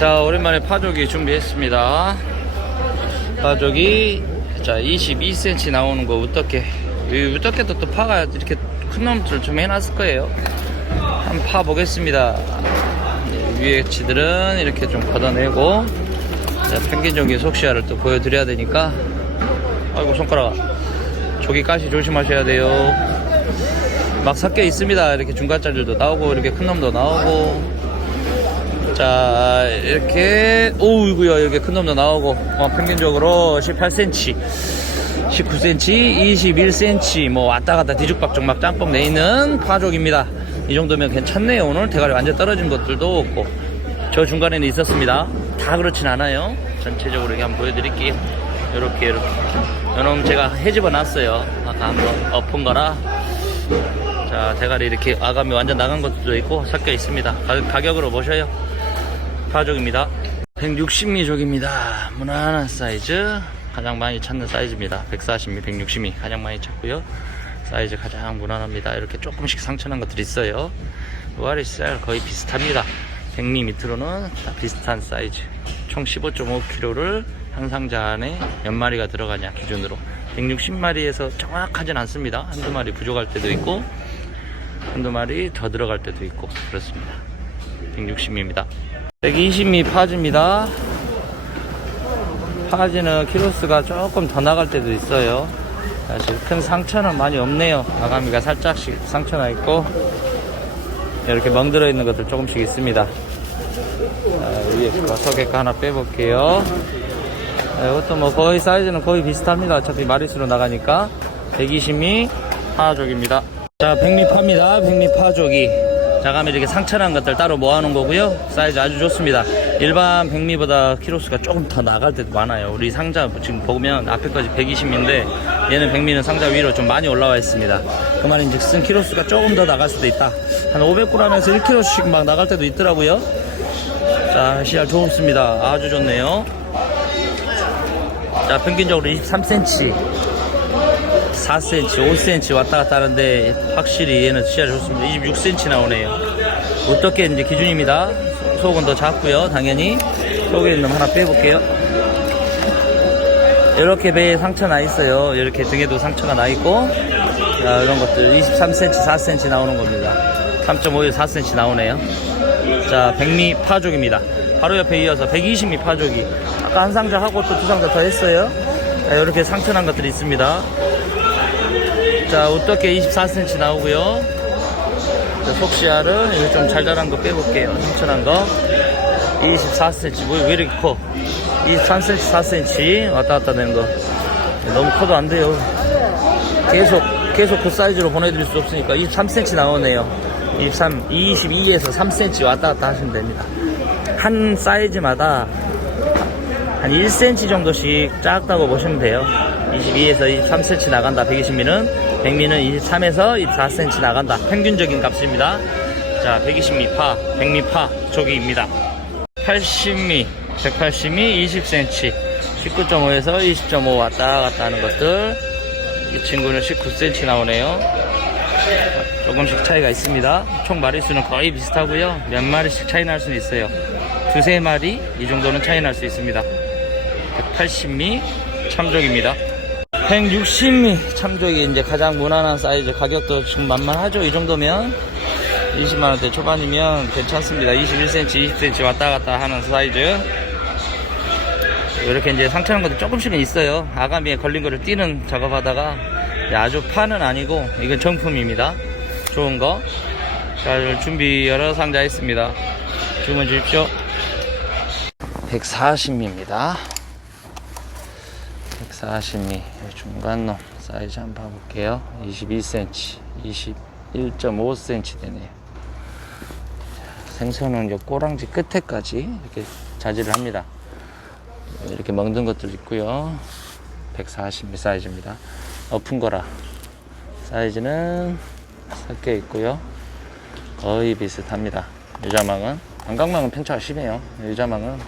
자, 오랜만에 파조기 준비했습니다. 파조기, 자, 22cm 나오는 거 어떻게, 이 어떻게도 또 파가 이렇게 큰 놈들 좀 해놨을 거예요. 한번 파 보겠습니다. 위에 치들은 이렇게 좀 걷어내고, 자, 조기 속시야를 또 보여드려야 되니까, 아이고, 손가락. 조기 가시 조심하셔야 돼요. 막 섞여 있습니다. 이렇게 중간짜리도 나오고, 이렇게 큰 놈도 나오고, 자 이렇게 오이구야 이렇게 큰 놈도 나오고 어, 평균적으로 18cm 19cm 21cm 뭐 왔다갔다 뒤죽박죽 막 짬뽕 내있는 파족입니다. 이 정도면 괜찮네요. 오늘 대가리 완전 떨어진 것들도 없고. 저 중간에는 있었습니다. 다 그렇진 않아요. 전체적으로 이렇게 한번 보여드릴게요. 이렇게 이렇게. 요놈 제가 해집어 놨어요. 아까 한번 엎은 거라. 자 대가리 이렇게 아감이 완전 나간 것도 있고 섞여 있습니다. 가, 가격으로 보셔요 파족입니다. 160미족입니다. 무난한 사이즈. 가장 많이 찾는 사이즈입니다. 140미 160미. 가장 많이 찾고요. 사이즈 가장 무난합니다. 이렇게 조금씩 상처난 것들이 있어요. 와리살 거의 비슷합니다. 100미 밑으로는 다 비슷한 사이즈. 총 15.5kg를 한 상자 안에 몇 마리가 들어가냐 기준으로. 160마리에서 정확하진 않습니다. 한두 마리 부족할 때도 있고 한두 마리 더 들어갈 때도 있고 그렇습니다. 160미입니다 120미 파지입니다. 파지는 키로수가 조금 더 나갈 때도 있어요. 사실 큰 상처는 많이 없네요. 아가미가 살짝씩 상처나 있고 이렇게 멍들어 있는 것들 조금씩 있습니다. 자, 위에 버섯개가 하나 빼볼게요. 자, 이것도 뭐 거의 사이즈는 거의 비슷합니다. 어차피 마리수로 나가니까. 120미 파족입니다. 자 백미파입니다. 백미파족이 자가면 이렇게 상처난 것들 따로 모아놓은 거고요. 사이즈 아주 좋습니다. 일반 백미보다 키로수가 조금 더 나갈 때도 많아요. 우리 상자 지금 보면 앞에까지 120인데 얘는 백미는 상자 위로 좀 많이 올라와 있습니다. 그 말인 즉슨 키로수가 조금 더 나갈 수도 있다. 한 500g에서 1kg씩 막 나갈 때도 있더라고요. 자 씨알 좋습니다. 아주 좋네요. 자 평균적으로 23cm 4cm, 5cm 왔다 갔다 하는데 확실히 얘는 씨알 좋습니다. 26cm 나오네요. 어떻게 이제 기준입니다. 속은 더 작고요. 당연히 속에 있는 놈 하나 빼볼게요. 이렇게 배에 상처 나 있어요. 이렇게 등에도 상처가 나 있고 자, 이런 것들 23cm, 4cm 나오는 겁니다. 3.5에서 4cm 나오네요. 자, 백미 파족입니다. 바로 옆에 이어서 120미 파족이 아까 한 상자 하고 또 두 상자 더 했어요. 자, 이렇게 상처 난 것들이 있습니다. 자, 어떻게 24cm 나오고요. 자, 속시알은 이거 좀 잘 자란 거 빼볼게요. 상처난 거. 24cm. 뭐, 왜 이렇게 커? 23cm, 4cm. 왔다 갔다 되는 거. 너무 커도 안 돼요. 계속, 계속 그 사이즈로 보내드릴 수 없으니까 23cm 나오네요. 23, 22에서 3cm 왔다 갔다 하시면 됩니다. 한 사이즈마다 한 1cm 정도씩 작다고 보시면 돼요. 22에서 23cm 나간다. 120미는 100미는 23에서 24cm 나간다. 평균적인 값입니다. 자, 120미 파, 100미 파 조기입니다. 80미, 180미 20cm, 19.5에서 20.5 왔다 갔다 하는 것들. 이 친구는 19cm 나오네요. 조금씩 차이가 있습니다. 총 마리수는 거의 비슷하고요. 몇 마리씩 차이 날 수는 있어요. 두세 마리 이 정도는 차이 날 수 있습니다. 180미 참족입니다. 160미 참족이 이제 가장 무난한 사이즈 가격도 지금 만만하죠. 이 정도면 20만원대 초반이면 괜찮습니다. 21cm, 20cm 왔다 갔다 하는 사이즈. 이렇게 이제 상처난 것도 조금씩은 있어요. 아가미에 걸린 거를 띄는 작업하다가 아주 파는 아니고 이건 정품입니다. 좋은 거. 자, 준비 여러 상자 있습니다. 주문 주십시오. 140미입니다. 140미 중간놈 사이즈 한번 봐볼게요. 22cm, 21.5cm 되네요. 생선은 요 꼬랑지 끝에까지 이렇게 자질을 합니다. 이렇게 멍든 것들 있고요. 140mm 사이즈입니다. 엎은 거라 사이즈는 섞여 있고요. 거의 비슷합니다. 유자망은 안강망은 편차가 심해요. 유자망은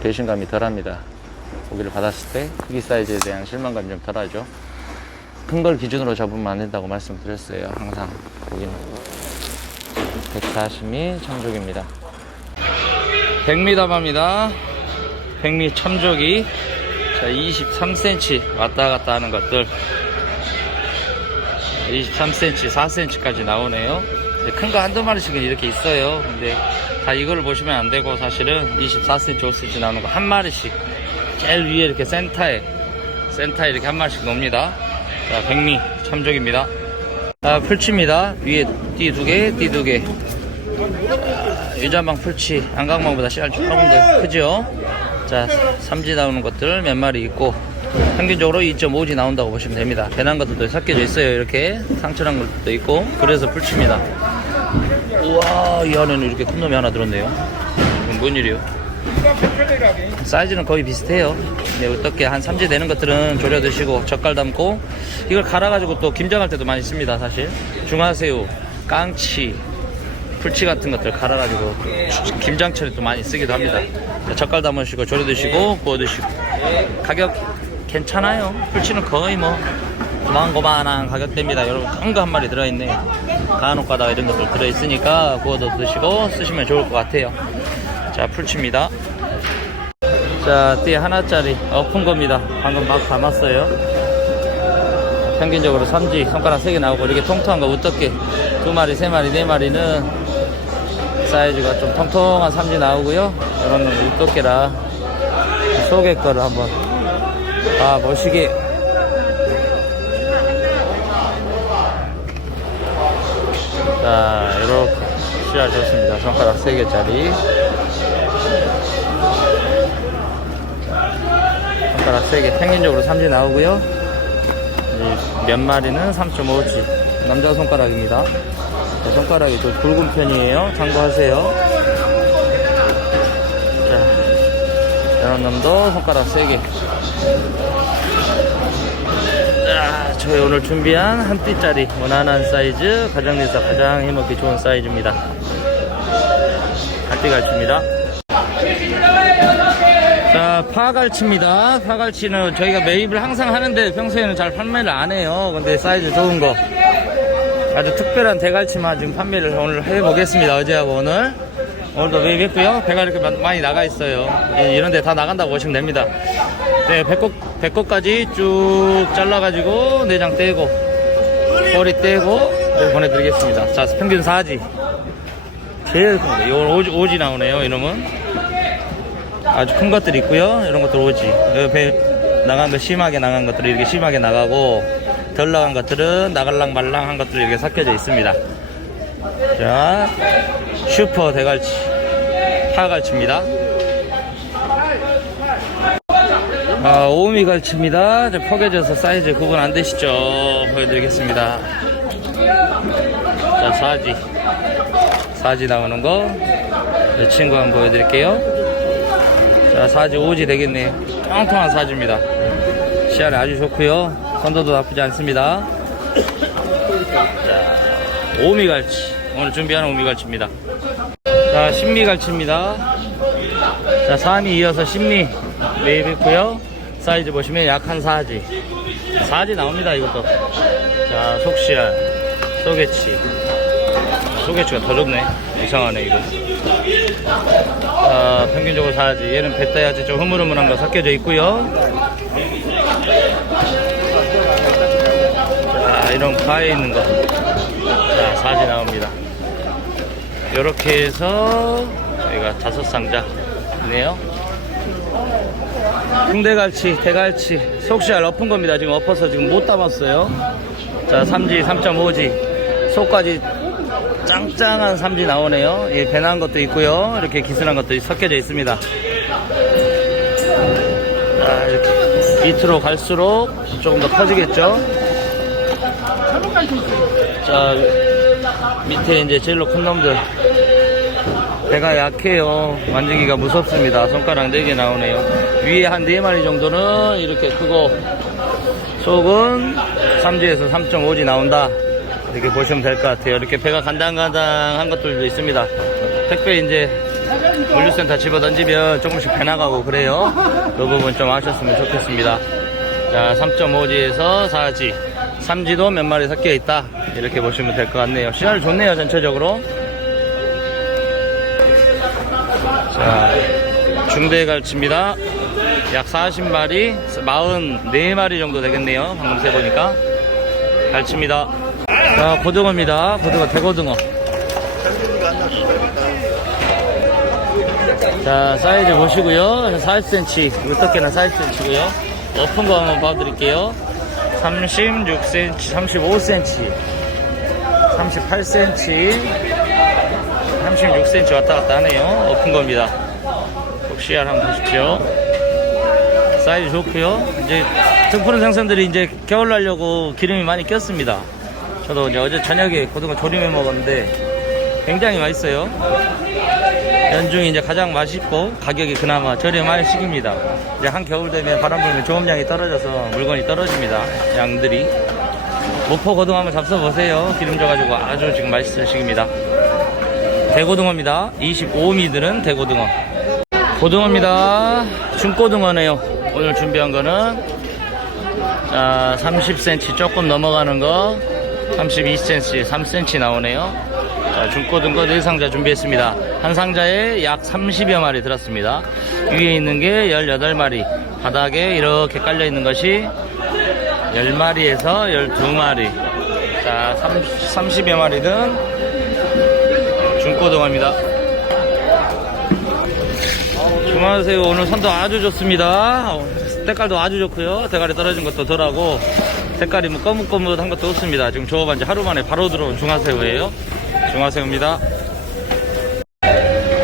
배신감이 덜합니다. 고기를 받았을 때 크기 사이즈에 대한 실망감이 좀 덜하죠. 큰 걸 기준으로 잡으면 안 된다고 말씀드렸어요. 항상 고기는 140미 청족입니다. 백미 담합니다. 백미 참조기. 자, 23cm 왔다 갔다 하는 것들. 23cm, 4cm까지 나오네요. 큰 거 한두 마리씩은 이렇게 있어요. 근데 다 이거를 보시면 안 되고 사실은 24cm, 5cm 나오는 거 한 마리씩 제일 위에 이렇게 센터에 센터에 이렇게 한 마리씩 놉니다. 자, 백미 참조기입니다. 아, 풀치입니다. 위에 띠 두 개, 띠 두 개. 자, 유자망 풀치, 안강망보다 씨알 조금 더 크죠? 자, 삼지 나오는 것들 몇 마리 있고, 평균적으로 2.5지 나온다고 보시면 됩니다. 배난 것들도 섞여져 있어요. 이렇게 상처난 것도 있고, 그래서 풀치입니다. 우와, 이 안에는 이렇게 큰 놈이 하나 들었네요. 뭔 일이요? 사이즈는 거의 비슷해요. 네, 어떻게 한 3지 되는 것들은 졸여 드시고 젓갈 담고 이걸 갈아가지고 또 김장할 때도 많이 씁니다. 사실 중화새우, 깡치, 풀치 같은 것들 갈아가지고 김장철에 또 많이 쓰기도 합니다. 젓갈 담으시고 졸여 드시고 구워 드시고 가격 괜찮아요. 풀치는 거의 뭐 고만고만한 가격대입니다. 여러분 큰 거 한 마리 들어있네. 간혹 가다가 이런 것들 들어있으니까 구워도 드시고 쓰시면 좋을 것 같아요. 자 풀치입니다. 자, 띠 하나짜리 엎은 겁니다. 방금 막 담았어요. 평균적으로 삼지 손가락 3개 나오고 이렇게 통통한 거 우떻게 두 마리, 세 마리, 네 마리는 사이즈가 좀 통통한 삼지 나오고요. 이런 건 우떻게라 속에 거를 한번 아 멋있게 자, 이렇게 씨알 좋습니다. 손가락 3개짜리. 손가락 3개 평균적으로 삼지 나오고요. 이제 몇 마리는 3.5지. 남자 손가락입니다. 자, 손가락이 좀 굵은 편이에요. 참고하세요. 자 이런 놈도 손가락 3개. 자, 저희 오늘 준비한 한 띠짜리 원하는 사이즈 가정에서 가장 해먹기 좋은 사이즈입니다. 한 띠갈치입니다 자, 파갈치입니다. 파갈치는 저희가 매입을 항상 하는데 평소에는 잘 판매를 안 해요. 근데 사이즈 좋은 거. 아주 특별한 대갈치만 지금 판매를 오늘 해보겠습니다. 어제하고 오늘. 오늘도 매입했고요. 배가 이렇게 마- 많이 나가 있어요. 예, 이런 데 다 나간다고 보시면 됩니다. 네, 배꼽, 배꼽까지 쭉 잘라가지고 내장 떼고, 꼬리 떼고, 네, 보내드리겠습니다. 자, 평균 4지. 제일 큰 거. 오지, 오지 나오네요, 이놈은. 아주 큰 것들이 있고요. 이런 것들 오지. 여기 배 나간 거 심하게 나간 것들이 이렇게 심하게 나가고 덜 나간 것들은 나갈랑 말랑한 것들이 이렇게 섞여져 있습니다. 자, 슈퍼 대갈치, 파갈치입니다. 아, 오미 갈치입니다. 저 포개져서 사이즈 구분 안 되시죠? 보여드리겠습니다. 자, 사지. 사지 나오는 거. 이 친구 한번 보여드릴게요. 자, 사지 오지 되겠네요. 뚱뚱한 사지입니다. 시야는 아주 좋고요. 선도도 나쁘지 않습니다. 자, 오미갈치. 오늘 준비하는 오미갈치입니다. 자, 신미갈치입니다. 자, 3이 이어서 신미 매입했고요. 사이즈 보시면 약한 사지. 사지 나옵니다, 이것도. 자, 속시알, 소개치. 소개치가 더 좋네. 이상하네, 이거. 아, 평균적으로 사야지. 얘는 뱃다야지 좀 흐물흐물한 거 섞여져 있고요. 자, 이런 가에 있는 거. 자, 사지 나옵니다. 이렇게 해서 여기가 다섯 상자네요. 홍대갈치, 대갈치, 속시알 엎은 겁니다. 지금 엎어서 지금 못 담았어요. 자, 3지, 3.5지, 속까지 짱짱한 삼지 나오네요. 예, 배난 것도 있고요. 이렇게 기스난 것도 섞여져 있습니다. 자, 이렇게 밑으로 갈수록 조금 더 커지겠죠. 자, 밑에 이제 제일로 큰 놈들. 배가 약해요. 만지기가 무섭습니다. 손가락 4개 나오네요. 위에 한 4마리 정도는 이렇게 크고, 속은 3지에서 3.5지 나온다. 이렇게 보시면 될 것 같아요. 이렇게 배가 간당간당한 것들도 있습니다. 택배 이제 물류센터 집어 던지면 조금씩 배 나가고 그래요. 그 부분 좀 아셨으면 좋겠습니다. 자, 3.5지에서 4지. 3지도 몇 마리 섞여 있다. 이렇게 보시면 될 것 같네요. 시야를 좋네요, 전체적으로. 자, 중대 갈치입니다. 약 40마리, 44마리 정도 되겠네요. 방금 세보니까. 갈치입니다. 자, 고등어입니다. 고등어, 대고등어. 자, 사이즈 보시고요. 40cm, 어떻게나 40cm고요. 높은 거 한번 봐드릴게요. 36cm, 35cm, 38cm, 36cm 왔다 갔다 하네요. 높은 겁니다. 혹시알 한번 보십시오. 사이즈 좋고요. 이제 등푸른 생선들이 이제 겨울 날려고 기름이 많이 꼈습니다. 저도 이제 어제 저녁에 고등어 조림해 먹었는데 굉장히 맛있어요. 연중이 이제 가장 맛있고 가격이 그나마 저렴한 시기입니다. 이제 한 겨울 되면 바람 불면 조업량이 떨어져서 물건이 떨어집니다. 양들이. 목포 고등어 한번 잡숴보세요. 기름 져가지고 아주 지금 맛있을 시기입니다. 대고등어입니다. 25미들은 대고등어. 고등어입니다. 중고등어네요. 오늘 준비한 거는 자, 30cm 조금 넘어가는 거 32cm, 3cm 나오네요. 자, 중고등거 4상자 준비했습니다. 한 상자에 약 30여 마리 들었습니다. 위에 있는 게 18마리, 바닥에 이렇게 깔려 있는 것이 10마리에서 12마리. 자, 30, 30여 마리는 중고등어입니다. 주말새우 오늘 선도 아주 좋습니다. 어, 색깔도 아주 좋고요. 대가리 떨어진 것도 덜하고 색깔이 뭐 거뭇거뭇한 것도 없습니다. 지금 조업한 지 하루 만에 바로 들어온 중화새우예요. 중화새우입니다.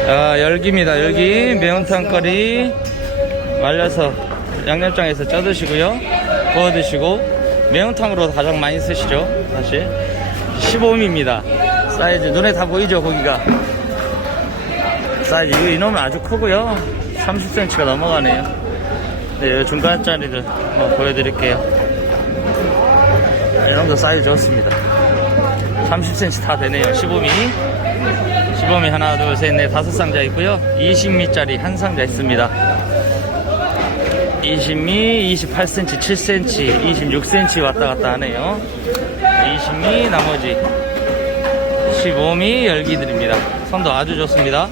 아, 열기입니다. 열기 매운탕 거리 말려서 양념장에서 쪄 드시고요. 구워 드시고 매운탕으로 가장 많이 쓰시죠. 사실 15미입니다. 사이즈 눈에 다 보이죠 고기가. 사이즈 이거 이놈은 아주 크고요 30cm가 넘어가네요 네, 이 중간짜리를 한번 보여드릴게요 이놈도 사이즈 좋습니다. 30cm 다 되네요. 15mm 15mm 하나 둘 셋 넷 다섯 상자 있고요. 20mm짜리 한 상자 있습니다. 20mm 28cm 7cm 26cm 왔다 갔다 하네요. 20mm 나머지 15mm 열기들입니다. 선도 아주 좋습니다